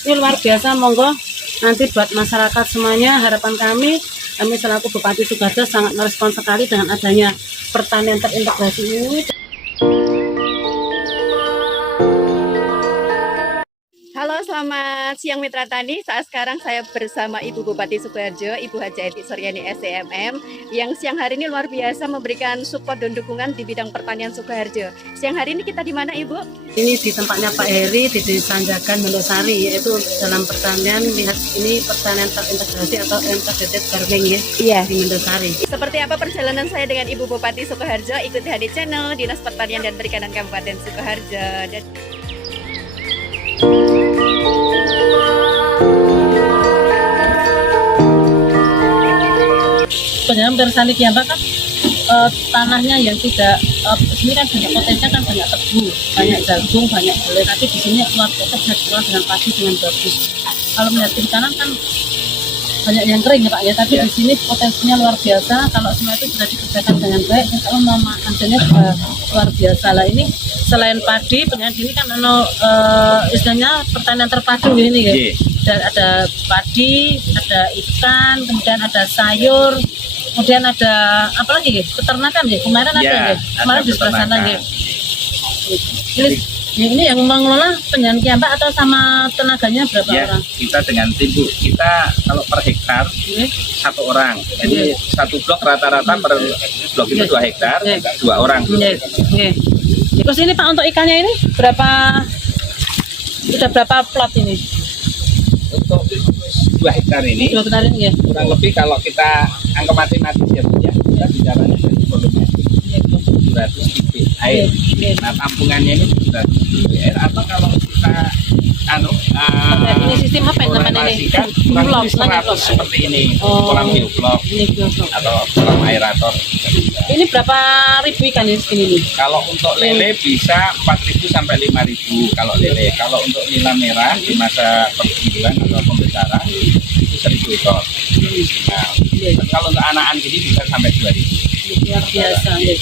Ini luar biasa, monggo nanti buat masyarakat semuanya, harapan kami selaku Bupati Sukoharjo sangat merespon sekali dengan adanya pertanian terintegrasi ini. Halo, selamat siang Mitra Tani. Saat sekarang saya bersama Ibu Bupati Sukoharjo, Ibu Haja Eti Suryani SCMM, yang siang hari ini luar biasa memberikan support dan dukungan di bidang pertanian Sukoharjo. Siang hari ini kita di mana, Ibu? Ini di tempatnya Pak Heri di Desa Jagan Mendosari, yaitu dalam pertanian. Lihat ini pertanian terintegrasi atau integrated farming ya, Iya. di Mendosari. Seperti apa perjalanan saya dengan Ibu Bupati Sukoharjo? Ikuti HD Channel Dinas Pertanian dan Perikanan Kabupaten Sukoharjo. Sebenarnya Mendosari Kiambak kan tanahnya yang tidak ini kan banyak potensinya, kan banyak tebu, banyak jagung, banyak gulai, tapi di sini luar biasa bisa dikelola dengan padi dengan bagus. Kalau melihat kiri kanan kan banyak yang kering ya Pak ya, tapi di sini potensinya luar biasa. Kalau semua itu sudah dikerjakan dengan baik, kalau hasilnya juga luar biasa lah. Ini selain padi, pengen ini kan istilahnya pertanian terpadu ini ya. Dan ada padi, ada ikan, kemudian ada sayur, kemudian ada apa lagi ya? Peternakan ya. Kemarin ada ya. Kemarin di sebelah sana ya. Ini yang mengelola penjalan Kiambak atau sama tenaganya berapa orang? Kita dengan tim Bu, kita kalau per hektar satu orang. Jadi satu blok rata-rata per blok itu 2 hektar, 2 orang. Terus ini Pak, untuk ikannya ini berapa? Sudah berapa plot ini? Untuk 2 hektar ini, 2 hektar ini ya. kurang lebih kalau kita angka matematis ya Bu ya, kita bicaranya dari volume 700 kubik air. Nah tampungannya ini 700 kubik air, atau kalau kita ini sistem apa yang namanya ini? kurang lebih 100 seperti ini, kolam bioblok atau kolam aerator. Ini berapa ribu ikan ini segini nih? Kalau untuk lele bisa 4.000 sampai 5.000 kalau lele. Kalau untuk nila merah di masa pertumbuhan atau pembesaran itu 1.000 ekor. Nah, kalau untuk anak-anak gini bisa sampai 2.000. Luar biasa ya.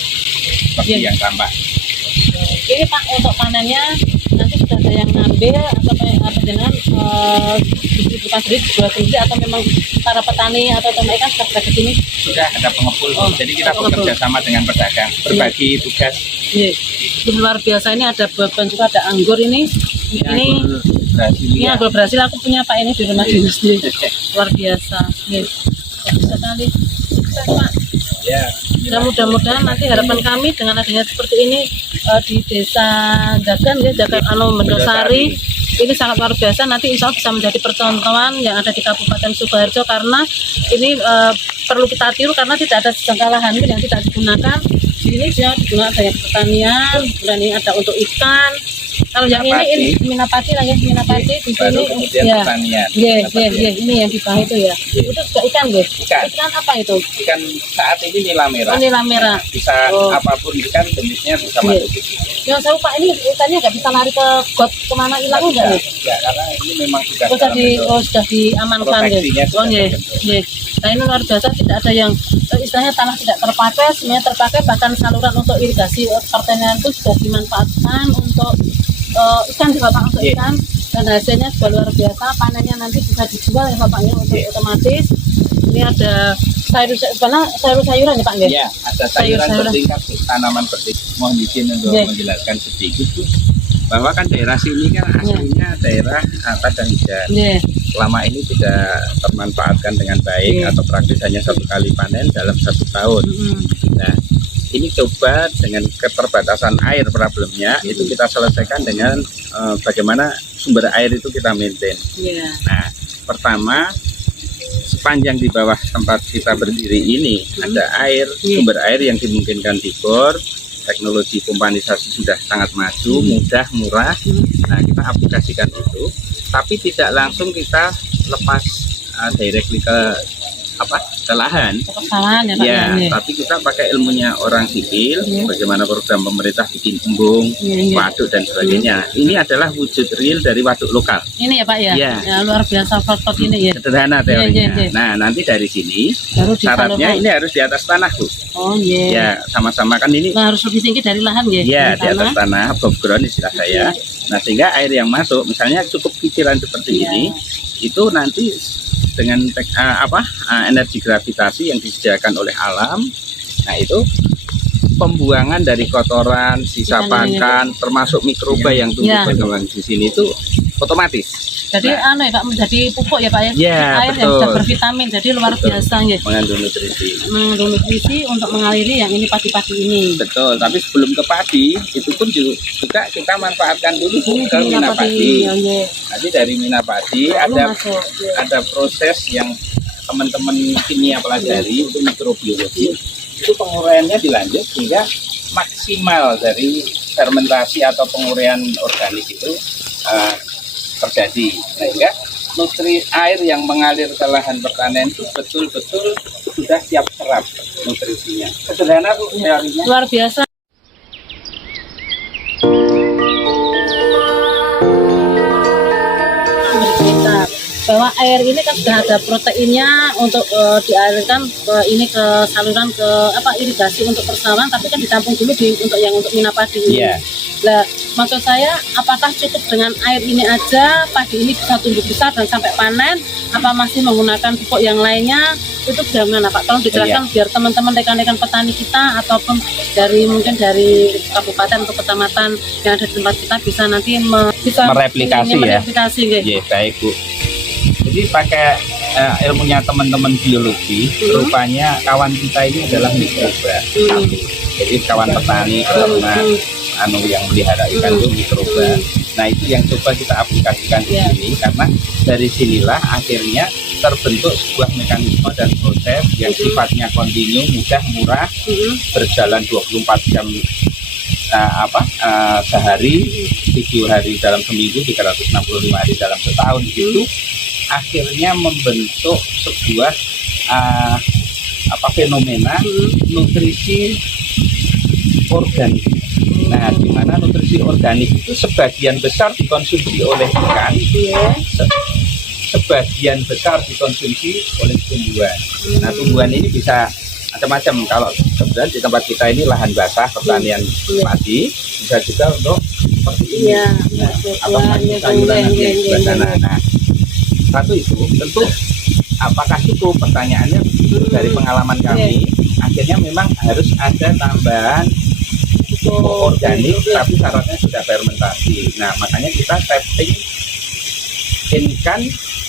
Seperti yang tampak. Ini Pak, untuk panennya nanti sudah ada yang ngambil atau apa dengan distribusikan sendiri, dijual sendiri, atau memang para petani atau teman ikan sudah ke sini? Sudah ada pengepul, jadi kita bekerja sama dengan pedagang, berbagi tugas. Iya. Luar biasa, ini ada buah juga, ada anggur ini. Ini anggur Brasil, aku punya Pak ini di rumah dinas. Luar biasa. Bagus sekali. Sukses Pak. Ya. Dan mudah-mudahan nanti harapan kami dengan adanya seperti ini di Desa Jagan ya, Jagan Mendosari, ini sangat luar biasa. Nanti insya Allah bisa menjadi percontohan yang ada di Kabupaten Sukoharjo, karena ini perlu kita tiru, karena tidak ada sejangka lahan yang tidak digunakan. Di sini dia digunakan banyak pertanian, kemudian ini ada untuk ikan. Kalau yang ini minapati lah ya, minapati di sini ya. Ini yang di bawah itu ya. Itu juga ikan ya. Ikan apa itu? Ikan saat ini nila merah. Nila merah. Bisa apapun ikan jenisnya bisa masuk. Yang saya Pak, ini ikannya nggak bisa lari ke got kemana hilang enggak? Ya, karena ini memang sudah sudah diamankan ya. Nah ini luar biasa, tidak ada yang istilahnya tanah tidak terpakai, semuanya terpakai, bahkan saluran untuk irigasi pertanian itu sudah dimanfaatkan untuk ikan juga Pak, untuk ikan, dan hasilnya juga luar biasa. Panennya nanti bisa dijual ya Bapaknya untuk otomatis. Ini ada sayur-sayuran ya Pak ya? Iya, ada sayuran bertingkat, tanaman bertingkat. Mohon izin untuk menjelaskan sedikit bahwa kan daerah sini kan aslinya daerah padang hujan. Selama ini tidak termanfaatkan dengan baik atau praktis hanya 1 kali panen dalam 1 tahun. Nah, ini coba dengan keterbatasan air problemnya itu kita selesaikan dengan bagaimana sumber air itu kita maintain. Nah, pertama sepanjang di bawah tempat kita berdiri ini ada air, sumber air yang dimungkinkan dibor. Teknologi pompanisasi sudah sangat maju, mudah, murah. Nah, kita aplikasikan itu, tapi tidak langsung kita lepas directly ke ke lahan. Kesalahan ya Pak. Ya, Iya. tapi kita pakai ilmunya orang sipil, Iya. bagaimana program pemerintah bikin embung, Iya, iya. waduk dan sebagainya. Ini adalah wujud real dari waduk lokal. Ini ya Pak ya. Iya. Ya, luar biasa foto ini ya. Sederhana teorinya. Iya, iya. Nah, nanti dari sini Baru syaratnya disalurkan. ini harus di atas tanah, Bu. Oh iya. Ya, sama-sama kan ini. Nah, harus lebih tinggi dari lahan ya. Ya, di Dari atas tanah, above ground istilah saya. Nah, sehingga air yang masuk, misalnya cukup cicilan seperti Iya. ini, itu nanti dengan energi gravitasi yang disediakan oleh alam. Nah, itu pembuangan dari kotoran, sisa Ikan ini. pakan, termasuk mikroba yang tumbuh Iya. berkembang di sini itu otomatis Jadi ya Pak, menjadi pupuk ya Pak ya. Iya, Air yang betul. sudah bervitamin, jadi luar Betul. biasa ya. mengandung nutrisi. Mengandung nutrisi untuk mengaliri yang ini padi-padi ini. Betul, tapi sebelum ke padi, itu pun juga kita manfaatkan dulu Ini ke gimana mina padi. Ya, ya. Nanti dari mina padi Lalu ada masuk. Ya. ada proses yang teman-teman kimia pelajari untuk mikrobiologi. Itu penguraiannya dilanjut hingga maksimal dari fermentasi atau penguraian organik itu terjadi. Sehingga air yang mengalir ke lahan pertanian itu betul-betul sudah siap serap nutrisinya. Sederhana Bu teorinya. Luar biasa. Bercerita bahwa air ini kan sudah ada proteinnya untuk dialirkan ke ini ke saluran ke irigasi untuk persawahan, tapi kan ditampung dulu untuk mina padi ini. Iya. Nah, maksud saya apakah cukup dengan air ini aja padi ini bisa tumbuh besar dan sampai panen, apa masih menggunakan pupuk yang lainnya? Itu bagaimana Pak? Tolong dijelaskan biar teman-teman rekan-rekan petani kita ataupun mungkin dari kabupaten atau kecamatan yang ada di tempat kita bisa nanti bisa Mereplikasi ya. mereplikasi, nggih. Iya, baik Bu. Jadi pakai ilmunya teman-teman biologi, rupanya kawan kita ini adalah mikroba. Satu. Jadi kawan petani, peternak, yang melihara ikan itu mikroba. Nah, itu yang coba kita aplikasikan di sini karena dari sinilah akhirnya terbentuk sebuah mekanisme dan proses yang sifatnya kontinu, mudah, murah, berjalan 24 jam sehari, 7 hari dalam seminggu, 365 hari dalam setahun gitu. Akhirnya membentuk sebuah fenomena nutrisi organik. Nah, di mana nutrisi organik itu sebagian besar dikonsumsi oleh ikan, sebagian besar dikonsumsi oleh tumbuhan. Nah, tumbuhan ini bisa macam-macam. Kalau kebetulan di tempat kita ini lahan basah, pertanian padi, bisa juga untuk seperti ini. Nah, atau sayuran nanti di sebelah sana. Nah, satu itu tentu apakah cukup, pertanyaannya dari pengalaman kami akhirnya memang harus ada tambahan pupuk organik, tapi syaratnya sudah fermentasi. Nah, makanya kita tapping inkan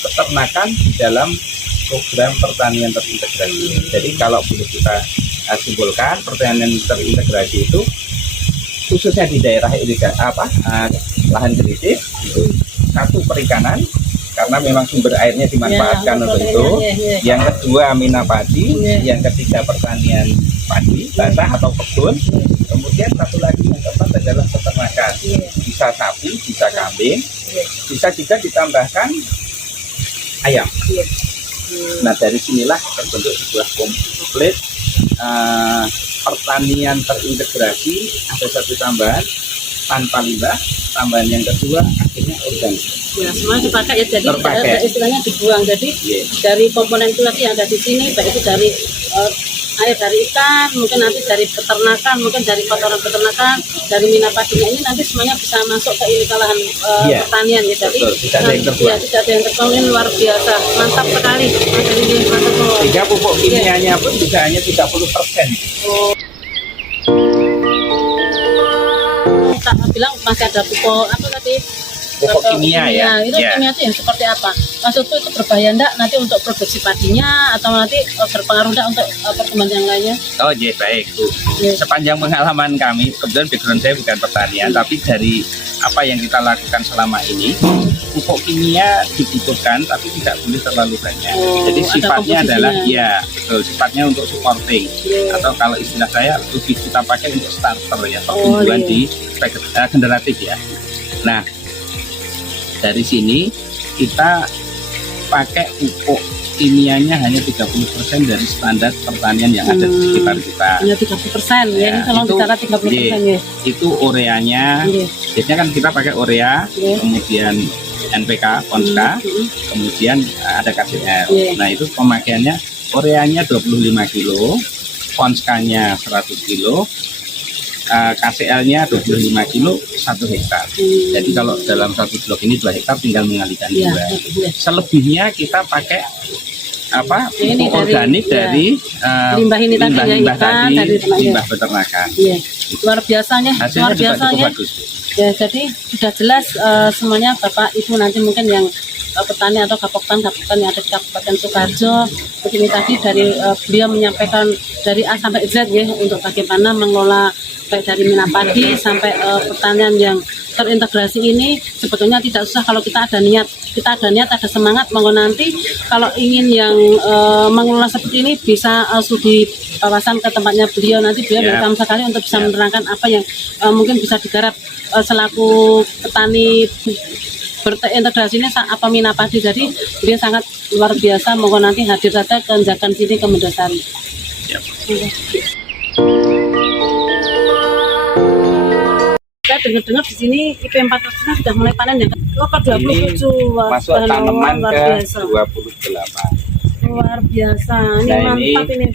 peternakan di dalam program pertanian terintegrasi. Jadi kalau boleh kita simpulkan, pertanian terintegrasi itu khususnya di daerah lahan kritis itu satu perikanan karena memang sumber airnya dimanfaatkan untuk itu. Yang kedua mina padi, yang ketiga pertanian padi basah atau kebun. Kemudian satu lagi yang keempat adalah peternakan. Bisa sapi, bisa kambing, bisa juga ditambahkan ayam. Nah, dari sinilah terbentuk sebuah komplit pertanian terintegrasi. Ada satu tambahan tanpa limbah, tambahan yang kedua akhirnya organik. Ya, semuanya dipakai ya, jadi Terpakai. istilahnya dibuang. Jadi dari komponen itu tadi yang ada di sini, baik itu dari air dari ikan, mungkin nanti dari peternakan, mungkin dari kotoran peternakan, dari mina padinya ini nanti semuanya bisa masuk ke ini ke lahan pertanian ya. Jadi tidak ada yang terbuang. Tidak ada yang terbuang. Ini luar biasa, mantap sekali. Sehingga pupuk kimianya pun bisa hanya 30%. Kita bilang masih ada pupuk apa tadi? Pupuk kimia ya. Itu kimia itu yang seperti apa? Maksudku itu berbahaya enggak nanti untuk produksi padinya atau nanti berpengaruh enggak untuk perkembangan yang lainnya? Oh iya, baik Bu. Sepanjang pengalaman kami, kebetulan background saya bukan pertanian, tapi dari apa yang kita lakukan selama ini, pupuk kimia dibutuhkan tapi tidak boleh terlalu banyak. Jadi sifatnya adalah sifatnya untuk supporting atau kalau istilah saya lebih kita pakai untuk starter ya, pertumbuhan di generatif ya. Nah, dari sini kita pakai pupuk kimianya hanya 30% dari standar pertanian yang ada di sekitar kita. Hanya 30% ya, ini tolong itu, bicara 30% ya. Itu ureanya, biasanya kan kita pakai urea, kemudian NPK, Ponska, kemudian ada KCL. Nah itu pemakaiannya, ureanya 25 kilo, Ponskanya 100 kilo, KCL-nya 25 kilo 1 hektar. Jadi kalau dalam satu blok ini 2 hektar tinggal mengalihkan dua. Selebihnya kita pakai ini organik dari limbah ini limbah tadi, limbah peternakan. Luar biasanya, hasilnya luar biasanya. bagus. Ya, jadi sudah jelas semuanya Bapak Ibu nanti mungkin yang petani atau kapoktan yang ada di Kabupaten Sukoharjo. Begini tadi dari beliau menyampaikan dari A sampai Z ya, untuk bagaimana mengelola baik dari minat padi sampai pertanian yang terintegrasi ini. Sebetulnya tidak susah kalau kita ada niat, ada semangat. Monggo nanti kalau ingin yang mengelola seperti ini bisa studi wawasan ke tempatnya beliau, nanti beliau welcome sekali untuk bisa menerangkan apa yang mungkin bisa digarap selaku petani berintegrasi ini apa minat padi. Jadi dia sangat luar biasa. Monggo nanti hadir saja ke Jakan sini ke Mendosari. Saya dengar-dengar di sini IP 400 sudah mulai panen ya. Ke 27 masuk tanaman ke 28. Luar biasa. Ini Nah, mantap ini.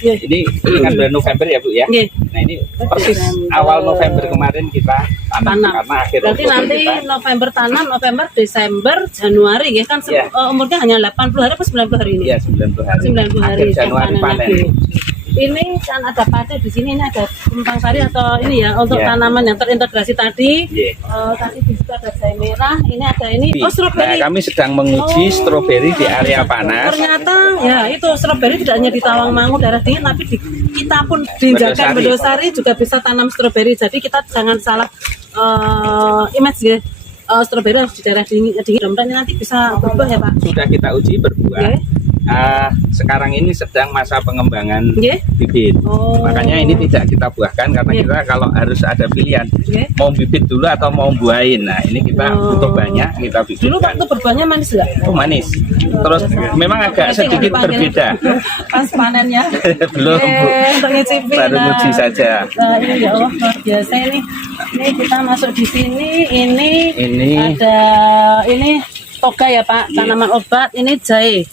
Ini dengan bulan November ya Bu ya. Nah ini persis awal November kemarin kita tanam. Karena akhir berarti nanti kita November tanam, November, Desember, Januari ya kan umurnya hanya 80 hari atau 90 hari ini? Iya 90 hari. 90 hari. Akhir Januari panen. Ini kan ada padi di sini, ini ada tumpang sari atau ini ya untuk tanaman yang terintegrasi tadi. Tadi di situ ada jahe merah, ini ada ini. Oh, stroberi. Nah, kami sedang menguji stroberi di area panas. Ternyata ya itu stroberi tidak hanya di Tawangmangu daerah dingin, tapi di, kita pun di Jakan Mendosari juga bisa tanam stroberi. Jadi kita jangan salah image ya. Stroberi harus di daerah dingin, mudah-mudahan nanti bisa berbuah ya Pak. Sudah kita uji berbuah. Sekarang ini sedang masa pengembangan bibit. Makanya ini tidak kita buahkan karena kita kalau harus ada pilihan mau bibit dulu atau mau buahin. Nah ini kita butuh banyak, kita bibitkan. Dulu waktu berbuahnya manis nggak? Oh manis. Terus memang agak sedikit berbeda. Pas panennya belum baru uji saja. Ini ya Allah luar biasa ini. Ini kita masuk di sini. Ini ada ini toga ya Pak, tanaman obat. Ini jahe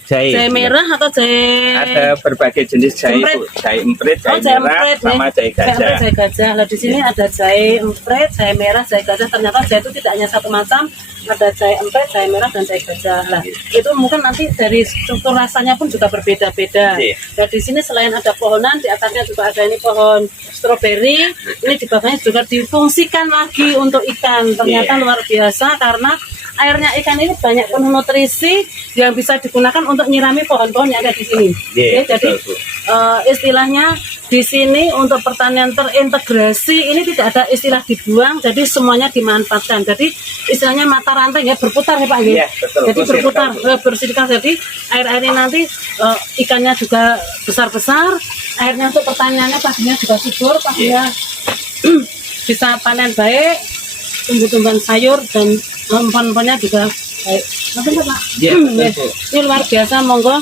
merah atau jahe? Ada berbagai jenis jahe, jahe emprit, jahe merah, sama jahe gajah. Nah di sini ada jahe emprit, jahe merah, jahe gajah. Ternyata jahe itu tidak hanya satu macam, ada jahe emprit, jahe merah, dan jahe gajah. Nah itu mungkin nanti dari struktur rasanya pun juga berbeda-beda. Nah di sini selain ada pohonan, di atasnya juga ada ini pohon stroberi. Ini di bawahnya juga difungsikan lagi untuk ikan. Ternyata luar biasa karena airnya ikan ini banyak penuh nutrisi yang bisa digunakan untuk nyirami pohon-pohon yang ada di sini. Jadi istilahnya di sini untuk pertanian terintegrasi ini tidak ada istilah dibuang, jadi semuanya dimanfaatkan. Jadi istilahnya mata rantai ya berputar ya Pak. Jadi berputar, bersihkan. Jadi air ini nanti ikannya juga besar-besar, airnya untuk pertaniannya pastinya juga subur, pastinya bisa panen baik, tumbuh-tumbuhan sayur dan pohon-pohonnya juga baik. Pak. Ini luar biasa. Monggo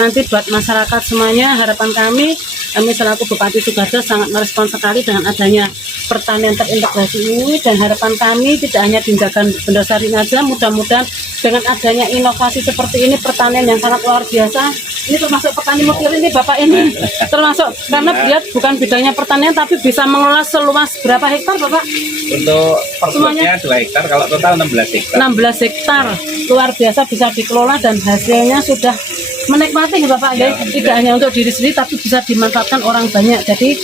nanti buat masyarakat semuanya, harapan kami selaku Bupati Sukoharjo sangat merespon sekali dengan adanya pertanian terintegrasi ini, dan harapan kami tidak hanya di Jakan Mendosari saja, mudah-mudahan dengan adanya inovasi seperti ini, pertanian yang sangat luar biasa. Ini termasuk petani mukir ini Bapak ini termasuk karena dia bukan bidangnya pertanian tapi bisa mengelola seluas berapa hektar Bapak? Untuk semuanya 2 hektar, kalau total 16 hektar. 16 hektar luar biasa bisa dikelola dan hasilnya sudah menikmati ya Bapak ya. Tidak hanya untuk diri sendiri tapi bisa dimanfaatkan orang banyak. Jadi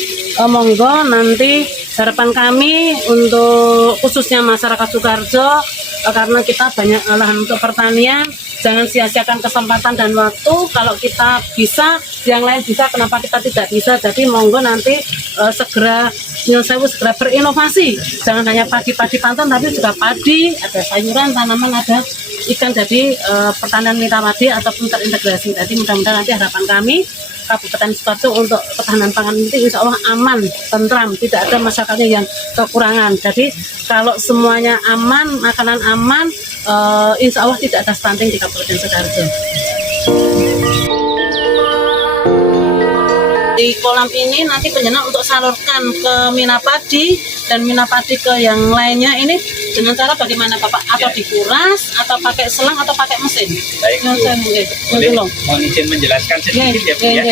monggo nanti harapan kami untuk khususnya masyarakat Sukoharjo, karena kita banyak lahan untuk pertanian, jangan sia-siakan kesempatan dan waktu. Kalau kita bisa, yang lain bisa, kenapa kita tidak bisa? Jadi monggo nanti segera berinovasi. Jangan hanya padi-padi pantun, tapi juga padi, ada sayuran, tanaman, ada ikan. Jadi pertanian mitra padi ataupun terintegrasi. Jadi mudah-mudahan nanti harapan kami Kabupaten Sukoharjo untuk ketahanan pangan ini insya Allah aman, tentram, tidak ada masyarakatnya yang kekurangan. Jadi kalau semuanya aman, makanan aman, insya Allah tidak ada stunting di Kabupaten Sukoharjo. dari kolam ini nanti penjenengan untuk salurkan ke Minapadi dan Minapadi ke yang lainnya ini dengan cara bagaimana Bapak? Atau dikuras, atau pakai selang, atau pakai mesin? Baik, Bu. Boleh Tolong. mohon izin menjelaskan sedikit ya Bu ya.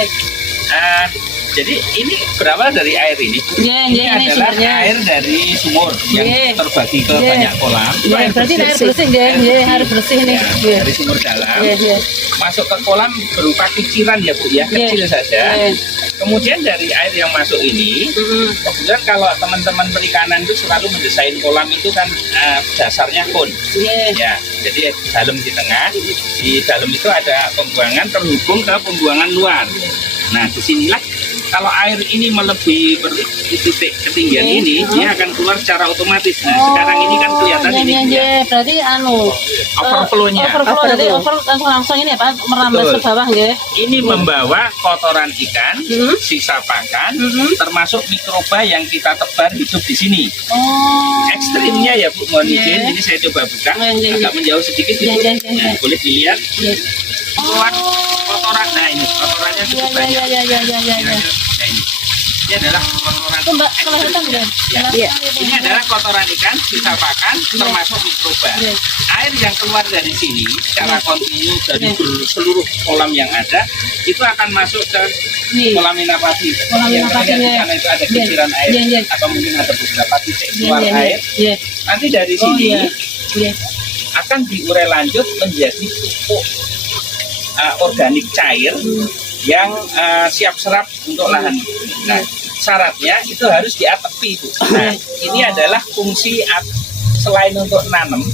Jadi ini berawal dari air ini. Ini adalah air dari sumur yang terbagi ke banyak kolam. Itu air Berarti air bersih, air bersih ini. Dari sumur dalam masuk ke kolam berupa kiciran ya Bu ya, kecil saja. Kemudian dari air yang masuk ini, kemudian kalau teman-teman perikanan itu selalu mendesain kolam itu kan dasarnya kon. Ya, jadi dalam di tengah, di dalam itu ada pembuangan terhubung ke pembuangan luar. Nah, disinilah kalau air ini melebihi titik ketinggian ini, dia akan keluar secara otomatis. Nah, sekarang ini kan kelihatan ini. Berarti overflow-nya. Jadi langsung ini apa? Merambat ke bawah ya. Ini membawa kotoran ikan, sisa pakan, termasuk mikroba yang kita tebar hidup di sini. Ekstrimnya ya Bu, mohon izin. Ini saya coba buka, agak menjauh sedikit. Nah, boleh dilihat. Keluar kotoran. Nah, ini kotorannya cukup banyak. Nah, ini adalah kotoran. Mbak, kelihatan nggak? Ini adalah kotoran ikan, sisa pakan, termasuk mikroba. Air yang keluar dari sini secara kontinu dari seluruh kolam yang ada itu akan masuk ke kolam Minapadi. Yang terlihat di sana itu ada kiciran air, atau mungkin ada beberapa titik keluar air. Nanti dari sini akan diurai lanjut menjadi pupuk organik cair yang siap serap untuk lahan. Nah, syaratnya itu harus diatepi, Bu. Nah, ini adalah fungsi selain untuk nanam,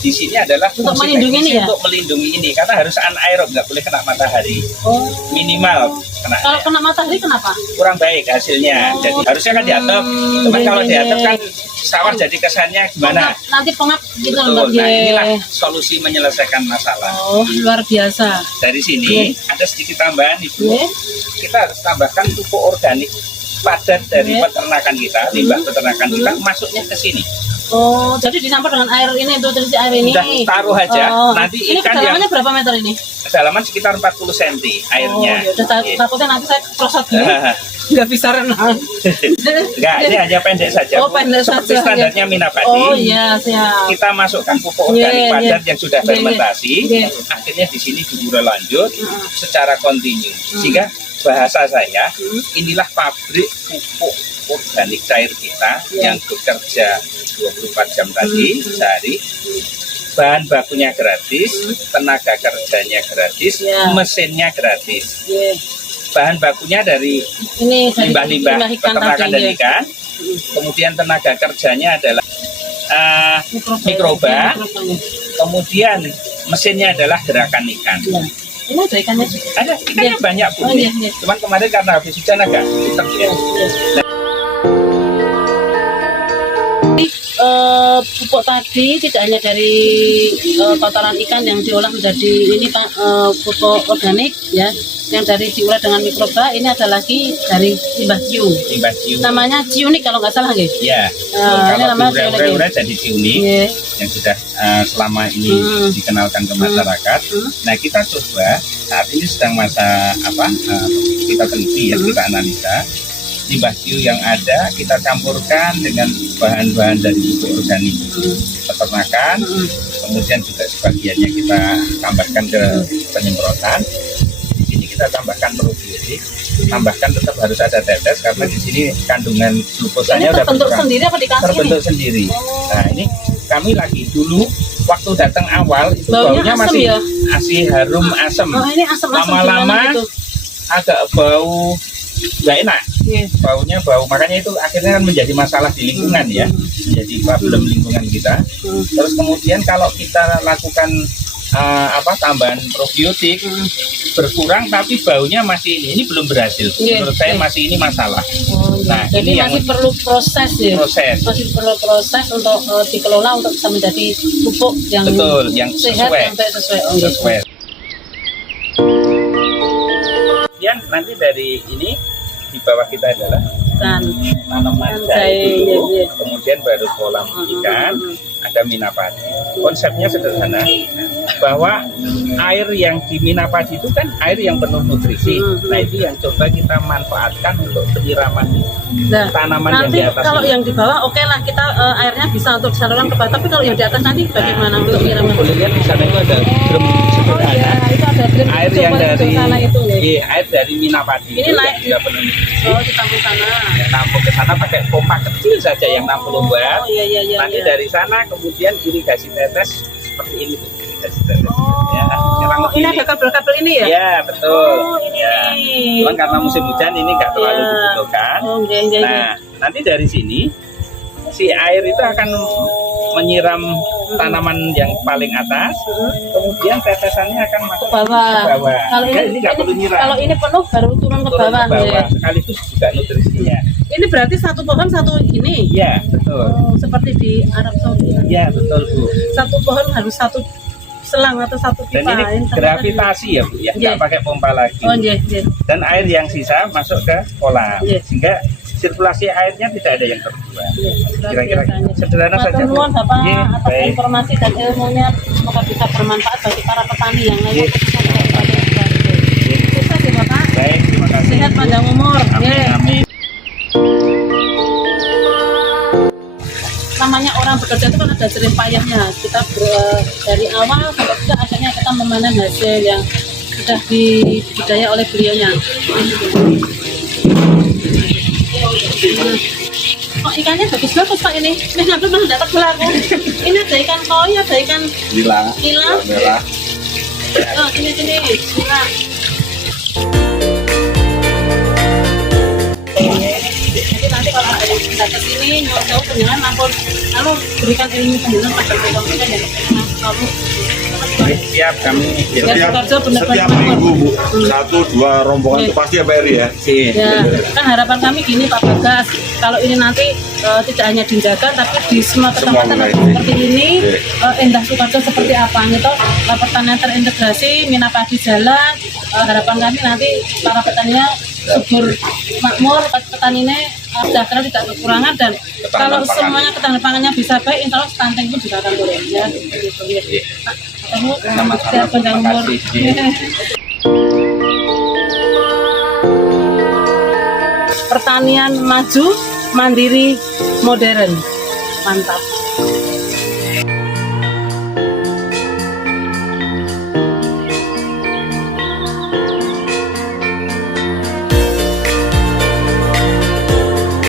di sini adalah untuk fungsi melindungi ini ya? Untuk melindungi ini, karena harus anaerob, nggak boleh kena matahari. Minimal kena. Kalau kena matahari kenapa? Kurang baik hasilnya. Jadi harusnya kan diatep. Cuman kalau diatep kan sawah jadi kesannya gimana? Nanti pengap gitu. Betul. Nah, inilah solusi menyelesaikan masalah. Luar biasa. Dari sini ada sedikit tambahan, Ibu. Kita harus tambahkan pupuk organik padat dari peternakan kita, limbah peternakan kita masuknya ke sini. Jadi dicampur dengan air ini, nutrisi air ini. Udah taruh aja. Nanti ini ikan kedalamannya berapa meter ini? Kedalaman sekitar 40 cm airnya. Takutnya nanti saya prosot dulu. Nggak bisa renang. Enggak, ini hanya pendek saja. Pendek seperti saja. standarnya Minapadi. Siap. Kita masukkan pupuk organik padat yang sudah fermentasi. Akhirnya di sini diurai lanjut secara kontinu. Sehingga bahasa saya, inilah pabrik pupuk organik cair kita yang bekerja 24 jam tadi sehari. Bahan bakunya gratis, tenaga kerjanya gratis, mesinnya gratis. Bahan bakunya dari limbah-limbah peternakan dan ikan. Kemudian tenaga kerjanya adalah mikroba. Kemudian mesinnya adalah gerakan ikan. Ini ada ikannya? Ada, ikannya banyak Bu. Cuman kemarin karena habis hujan agak hitam. Pupuk tadi tidak hanya dari kotoran ikan yang diolah menjadi ini Pak, pupuk organik ya, yang dari diurai dengan mikroba. Ini ada lagi dari limbah ciu. Namanya ciunik kalau nggak salah nggih. Iya. Ini namanya diurai jadi ciunik yang sudah selama ini dikenalkan ke masyarakat. Nah, kita coba saat ini sedang masa kita teliti ya, kita analisa limbah ciu yang ada, kita campurkan dengan bahan-bahan dari pupuk organik peternakan, kemudian juga sebagiannya kita tambahkan ke penyemprotan. Di sini kita tambahkan probiotik, tambahkan tetap harus ada tetes karena di sini kandungan glukosanya udah terbentuk sendiri apa dikasih? Terbentuk sendiri. Nah, ini kami lagi dulu waktu datang awal itu baunya masih harum asam. Ini asam-asam lama-lama agak bau nggak enak. Baunya bau, makanya itu akhirnya kan menjadi masalah di lingkungan ya, menjadi problem lingkungan kita. Terus kemudian kalau kita lakukan tambahan probiotik berkurang tapi baunya masih ini belum berhasil. Menurut saya masih ini masalah. Nah, jadi ini masih perlu proses ya. Masih perlu proses untuk dikelola untuk bisa menjadi pupuk yang betul, yang sehat, yang sesuai. Kemudian nanti dari ini di bawah kita adalah tanaman jahe dulu, kemudian baru kolam ikan. ada Minapadi. Konsepnya sederhana, bahwa air yang di Minapadi itu kan air yang penuh nutrisi. Nah itu yang coba kita manfaatkan untuk penyiraman Nah, tanaman yang nanti di atas. kalau ini. yang di bawah oke lah kita airnya bisa untuk saluran ke bawah, tapi kalau yang di atas nanti bagaimana untuk penyiraman? Boleh lihat di sana itu ada drum sederhana. Itu ada drip Air itu, yang Mas, dari di sana itu nih. iya, air dari Minapadi Ini itu naik. juga penuh nutrisi. Oh, ditampung sana. Nampung ke sana pakai pompa kecil saja yang 60 watt. Oh iya iya iya. Nanti iya. dari sana kemudian irigasi tetes seperti ini Bu, irigasi tetes. Ya, kurang Oh, lebih. ini ada kabel-kabel ini ya? Ya, betul. Oh, ini. Ya. Cuman karena musim hujan ini nggak terlalu Ya. dibutuhkan. Oh, iya iya iya. Nah, nanti dari sini si air itu akan menyiram tanaman yang paling atas, kemudian tetesannya akan masuk Ke bawah. ke bawah. Kalau Ya, ini, ini nggak perlu nyiram. kalau ini penuh baru turun ke Turun bawah. ke bawah. Ya. Sekaligus juga nutrisinya. Ini berarti satu pohon satu ini. Iya, betul. Oh, seperti di Arab Saudi. Iya, betul Bu. Satu pohon harus satu selang atau satu Dan pipa. ini ternyata gravitasi ya Bu, ya, nggak Iya. pakai pompa lagi. Oh iya iya. Dan air yang sisa masuk ke kolam, Iya. sehingga sirkulasi airnya tidak ada yang terbuang. Iya, Kira-kira biasanya. sederhana saja. Matur nuwun Bapak Iya, atas baik. informasi dan ilmunya, semoga bisa bermanfaat bagi para petani yang lain. Iya. Sukses ya Bapak. Baik, terima kasih. Sehat panjang umur. Amin, Iya. amin. Namanya orang bekerja itu kan ada jerih payahnya. Kita dari awal sampai juga akhirnya kita memanen hasil yang sudah dibudidaya oleh beliaunya. Kok ikannya bagus-bagus Pak ini? Ini ngambil malah dapat belaku. Ini ada ikan koi, ada ikan Lila. nila. Merah. Oh, sini nila. Jadi nanti kalau ada yang datang ke sini nyuruh penjualan ampun, lalu berikan ilmu penjualan pada orang kita yang kamu. Baik, siap kami. Setiap kerja benar-benar Setiap minggu Bu, 1-2 rombongan Iya. itu pasti ya Pak Eri ya. Iya. Ya, kan harapan kami gini Pak Bagas, kalau ini nanti tidak hanya di Jaga tapi di semua kecamatan wilayah. seperti ini, Iya. Endah Sukarjo seperti apa gitu, pertanian terintegrasi, Minapadi jalan, harapan kami nanti para petaninya subur makmur, petaninya sejahtera tidak kekurangan dan kalau pangan. semuanya ketahanan pangannya bisa baik, insya Allah stunting pun juga akan turun ya. Gitu, ya. Pak, kamu Sama-sama, siap panjang terima umur. kasih. Pertanian maju, mandiri, modern. Mantap.